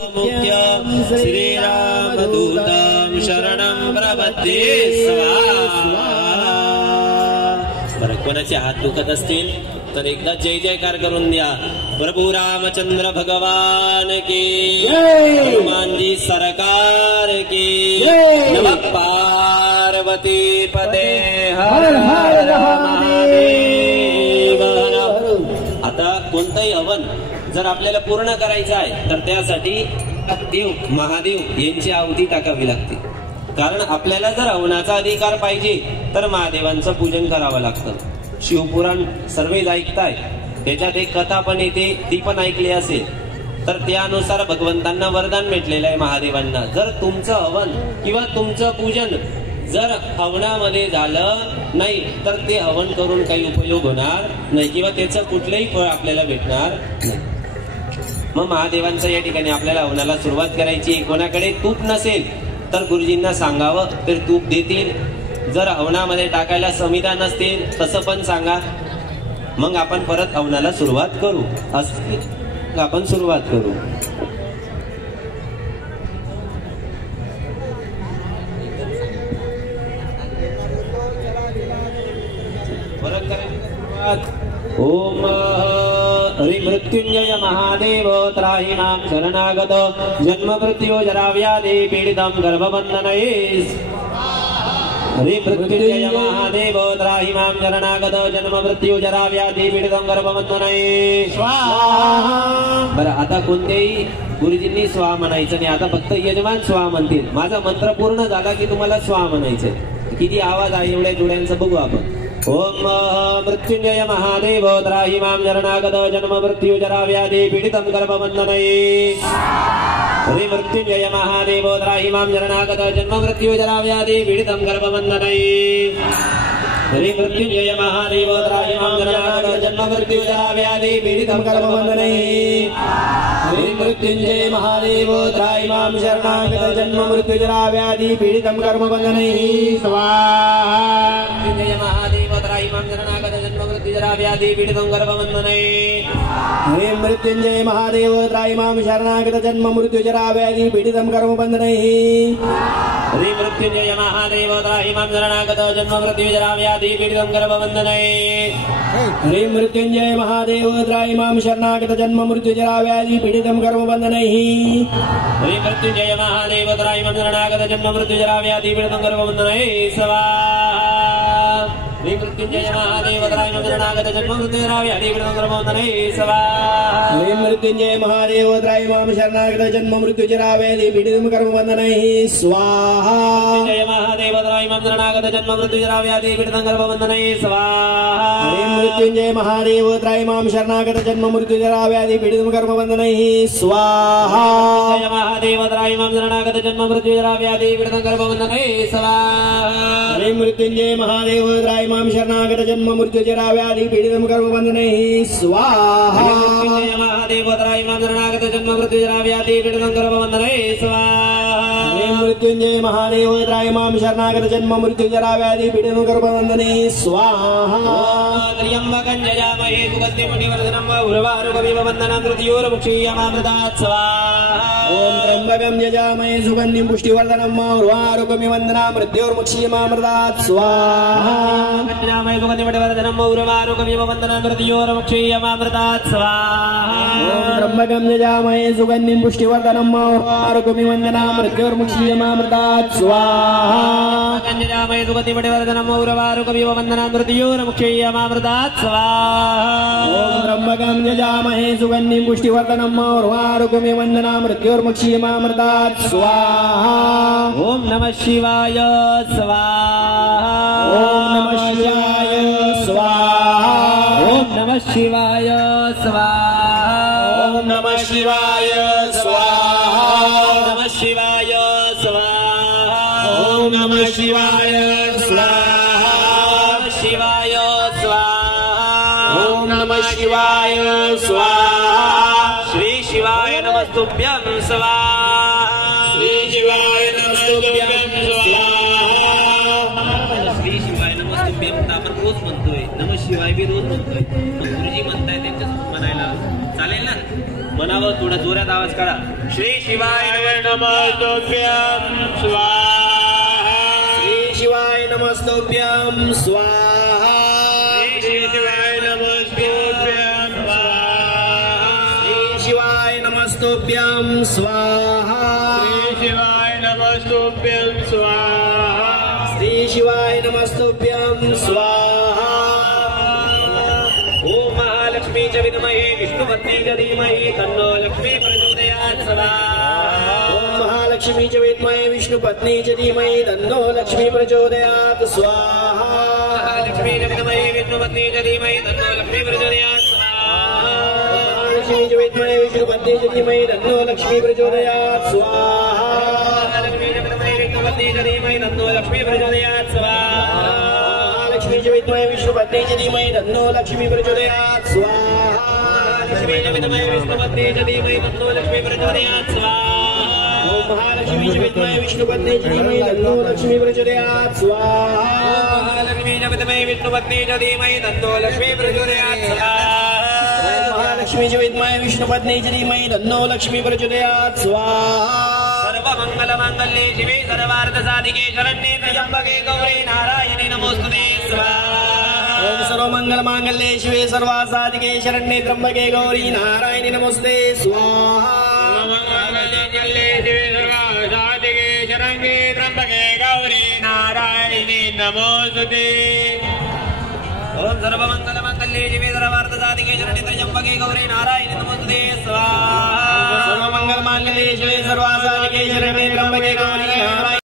मुख्य श्रीरामदूतं शरणं प्रपद्ये स्वाहा। बरं, कोणाचे हात दुखत असतील तर एकदा जय जयकार करून द्या। प्रभू रामचंद्र भगवान की हनुमान जी सरकार की नमः पार्वती पते हर हर महादेव। आता कोणताही हवन जर आपल्याला पूर्ण करायचं आहे तर त्यासाठी देव महादेव यांची आहुती टाकावी लागते। कारण आपल्याला जर हवनाचा अधिकार पाहिजे तर महादेवांचं पूजन करावं लागतं। शिवपुराण सर्वच ऐकताय, त्याच्यात एक कथा पण येते, ती पण ऐकली असेल। तर त्यानुसार भगवंतांना वरदान भेटलेलं आहे महादेवांना, जर तुमचं हवन किंवा तुमचं पूजन जर हवनामध्ये झालं नाही तर ते हवन करून काही उपयोग होणार नाही किंवा त्याचं कुठलंही फळ आपल्याला भेटणार नाही। मग महादेवांचं या ठिकाणी आपल्याला हवनाला सुरुवात करायची। कोणाकडे तूप नसेल तर गुरुजींना सांगावं, तर तूप देतील। जर हवनामध्ये टाकायला समिधा नसतील तसं पण सांगा, मग आपण परत हवनाला सुरुवात करू। असं आपण सुरुवात करू। ओम हरि मृत्युंजय महादेव त्राहि मां शरणागत जन्म मृत्यु जरा व्याधि पीडितं गर्भबन्धनये। हरि मृत्युंजय महादेव त्राहि मां शरणागत जन्म मृत्यु जरा व्याधि पीडितं गर्भबन्धनये स्वाहा। बरं, आता कोणतेही गुरुजींनी स्वाहा म्हणायचं नाही, आता फक्त यजमान स्वाहा म्हणतील। माझा मंत्र पूर्ण झाला की तुम्हाला स्वाहा म्हणायचंय। किती आवाज आहे एवढ्या जोड्यांचा बघू आपण। ओम मृत्युंजय महादेव त्राहि मां शरणागत जन्म मृत्यु जरा व्याधि पीडितं गर्भबन्धनये। हरि मृत्युंजय महादेव त्राहि मां शरणागत जन्म मृत्यु जरा व्याधि पीडितं गर्भबन्धनये। हरि मृत्युंजय महादेव त्राहि मां शरणागत जन्म मृत्यु जरा व्याधि पीडितं गर्भबन्धनये। हरि मृत्युंजय महादेव त्राहि मां शरणागत जन्म मृत्यु जरा व्याधि पीडितं गर्भबन्धनये स्वाहा। मृत्युंजय महादेव त्राहि मां शरणागत जन्म मृत्यु जरा व्याधि पीडितं गर्भबन्धनये। हरि मृत्युंजय महादेव त्राहि मां शरणागत जन्म मृत्यु जरा व्याधि पीडितं गर्भबन्धनये। हरि मृत्युंजय महादेव त्राहि मां शरणागत जन्म मृत्यु जरा व्याधि पीडितं गर्भबन्धनये। हरि मृत्युंजय महादेव त्राहि मां शरणागत जन्म मृत्यु जरा व्याधि पीडितं गर्भबन्धनये। हरि मृत्युंजय महादेव त्राहि मां शरणागत जन्म मृत्यु जरा व्याधि पीडितं गर्भबन्धनये स्वाहा। हरि मृत्युंजय महादेव त्राहि मां शरणागत जन्म मृत्यु जरा व्याधि पीडितं गर्भबन्धनये स्वाहा। हरि मृत्युंजय महादेव त्राहि मां शरणागत जन्म मृत्यु जरा व्याधि पीडितं गर्भबन्धनये स्वाहा। जय महादेव त्राहि मां शरणागत जन्म मृत्यु जरा व्याधि पीडितं गर्भबन्धनये स्वाहा। हरि मृत्युंजय महादेव त्राहि मां शरणागत जन्म मृत्यु जरा व्याधि पीडितं गर्भबन्धनये स्वाहा। जय महादेव त्राहि मां शरणागत जन्म मृत्यु जरा व्याधि पीडितं गर्भबन्धनये स्वाहा। हरि मृत्युंजय महादेव त्राहि मां शरणागत जन्म मृत्यु जरा व्याधि पीडितं गर्भबन्धनये स्वाहा। जय महादेव त्राहि मां शरणागत जन्म मृत्यु जरा व्याधि पीडितं गर्भबन्धनये स्वाहा। हरि मृत्युंजय महादेव त्राहि मां शरणागत जन्म मृत्यु जरा व्याधि पीडितं गर्भबन्धनये स्वाहा। त्र्यंबकं यजामहे सुगन्धिं पुण्यवर्धनं उर्वारुकमिव बन्धनं मृत्योर्मुक्षीयमामृतात् स्वाहा। ओम त्र्यंबकं यजामहे सुगन्धिं पुष्टिवर्धनं उर्वारुकमिव बन्धनं मृत्योर्मुक्षीयमामृतात् स्वाहा। यजामहे सुगन्धिं पुष्टिवर्धनं उर्वारुकमिव बन्धनं मृत्योर्मुक्षीयमामृतात् स्वाहा। ओम त्र्यंबकं यजामहे सुगन्धिं पुष्टिवर्धनं उर्वारुकमिव बन्धनं मृत्योर्मुक्षीयमामृतात् स्वाहा। यजामहे सुगन्धिं पुष्टिवर्धनं उर्वारुकमिव बन्धनं मृत्योर्मुक्षीयमामृतात् स्वाहा। ओम त्र्यंबकं यजामहे सुगन्धिं पुष्टिवर्धनं उर्वारुकमिव बन्धनं मृत्योर्मुक्षीयमामृतात् स्वाहा। ओम नमः शिवाय स्वाहा। ओम नमः शिवाय स्वाहा। ओम नमः शिवाय स्वाहा। ओम नमः शिवाय स्वाहा। ओम नमः शिवाय स्वाहा। ओम नमः शिवाय स्वाहा। शिवाय स्वाहा। ओम नमः शिवाय स्वाहा। श्री शिवाय नमस्तुभ्यं स्वाहा। श्री शिवाय नमस्तुभ्यं स्वाहा। श्री शिवाय नमस्तुभ्यं आपण रोज म्हणतोय, नमः शिवाय बी रोज म्हणतोय। गुरुजी म्हणताय त्यांच्यासोबत म्हणायला चालेल ना? मनावर थोडा जोरात आवाज करा. श्री शिवाय नमस्तुभ्यं स्वाहा. श्री शिवाय नमस्तुभ्यं स्वाहा. श्री शिवाय नमस्तुभ्यं स्वाहा. श्री शिवाय नमस्तुभ्यं स्वाहा. श्री शिवाय नमस्तुभ्यं स्वाहा. श्री शिवाय नमस्तुभ्यं स्वाहा. ओम महालक्ष्मी च विद्महे विष्णुपत्नी च धीमहि तन्नो लक्ष्मी प्रचोदयात्. स्वाहा. ओम महालक्ष्मी च विद्महे विष्णुपत्नी च धीमहि तन्नो लक्ष्मी प्रचोदयात्. स्वाहा. लक्ष्मी च विद्महे विष्णुपत्नी च धीमहि तन्नो लक्ष्मी प्रचोदयात्. स्वाहा. लक्ष्मी च विद्महे विष्णुपत्नी च धीमहि तन्नो लक्ष्मी प्रचोदयात्. स्वाहा. लक्ष्मी च विद्महे विष्णुपत्नी च धीमहि तन्नो लक्ष्मी प्रचोदयात्. स्वाहा. लक्ष्मी च विद्महे विष्णुपत्नी च धीमहि तन्नो लक्ष्मी प्रचोदयात्. स्वाहा. लक्ष्मी च विद्महे विष्णुपत्नी च धीमहि तन्नो लक्ष्मी प्रचोदयात्. स्वाहा. ओम महालक्ष्मी च विद्महे विष्णुपत्नी च धीमहि तन्नो लक्ष्मी प्रचोदयात्. स्वाहा. लक्ष्मी च विद्महे विष्णुपत्नी च धीमहि तन्नो लक्ष्मी प्रचोदयात्. स्वाहा. महालक्ष्मी च विद्महे विष्णुपत्नी च धीमहि तन्नो लक्ष्मी प्रचोदयात्. स्वाहा. सर्वमंगलमांगल्ये शिवे सर्वार्थसाधिके शरण्ये त्र्यंबके गौरी नारायणी नमोस्तुते. स्वाहा. ओम सर्वमंगलमांगल्ये शिवे सर्वार्थसाधिके शरण्ये त्र्यंबके गौरी नारायणी नमोस्तुते. स्वाहा. सर्वमंगलमांगल्ये शिवे सर्वार्थसाधिके शरण्ये त्र्यंबके गौरी नारायणी नमोस्तुते. ओम सर्वमंगलमांगल्ये शिवे सर्वार्थसाधिके शरण्ये त्र्यंबके गौरी नारायणी नमोस्तुते. स्वाहा. सर्वमंगलमांगल्ये शिवे सर्वार्थसाधिके शरण्ये त्र्यंबके गौरी नारायणी